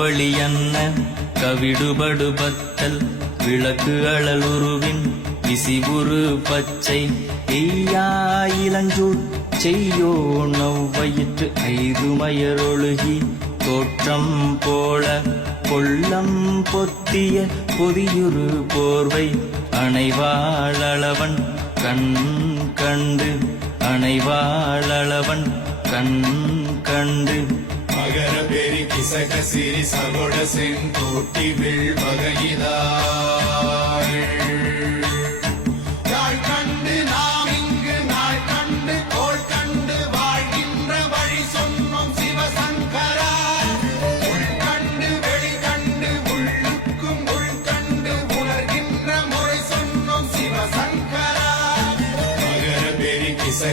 வழியன்ன கவிடுபடு பத்தல் விளக்கு அழலுருவின் விசிபுரு பச்சை எய்யா இளஞ்சூட் செய்யோ நவ்வயிற்று தோற்றம் போல கொள்ளம் பொத்திய பொதியுரு போர்வை அணைவாளவன் கண் கண்டு அணைவாளவன் கண் கண்டு. மகர பெரி கிசக சிறி சகோட செங்கோட்டி will Yazh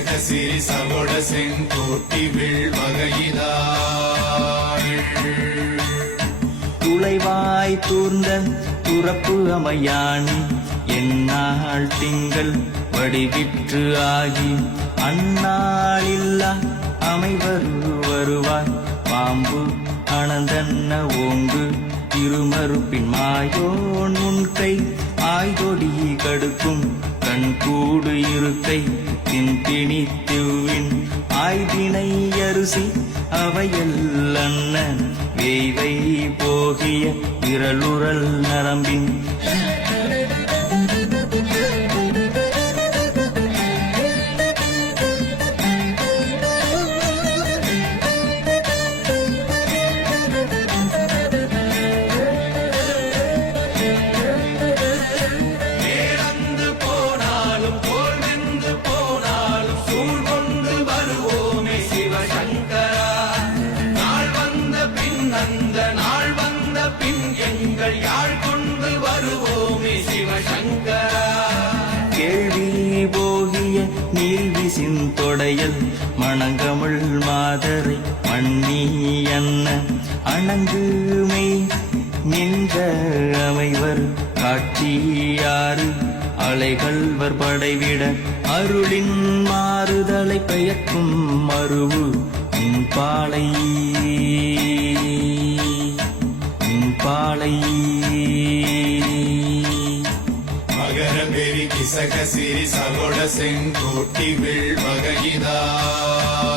peri Sri சகோட செங்கோட்டி will துளைவாய் தூர்ந்த துறப்பு அமையாணி என்னால் திங்கள் வடிவிற்று ஆகி அந்நாளில்லா அமைவரு வருவாய். பாம்பு அனந்தன்ன ஓங்கு இருமறுப்பின் மாயோன் முன்கை ஆய்தொடி கடுக்கும் கண் கூடு இருக்கை தின்பிணி திவ்வின் ஆய்தினை அரிசி அவையல்லன்ன வேய்வை போகிய விரலுரல் நரம்பின் நீல்விசின் மணங்கமிழ் மாதரை மண்ணி என்ன அணங்குமே நின்ற அமைவர் காட்சியாறு அலைகள்வர் படைவிட அருளின் மாறுதலை பெயர்க்கும் மருவு பாலை உன் பாலை பெரி கிசக சிறி சகோட செங்கோட்டி வில் தீ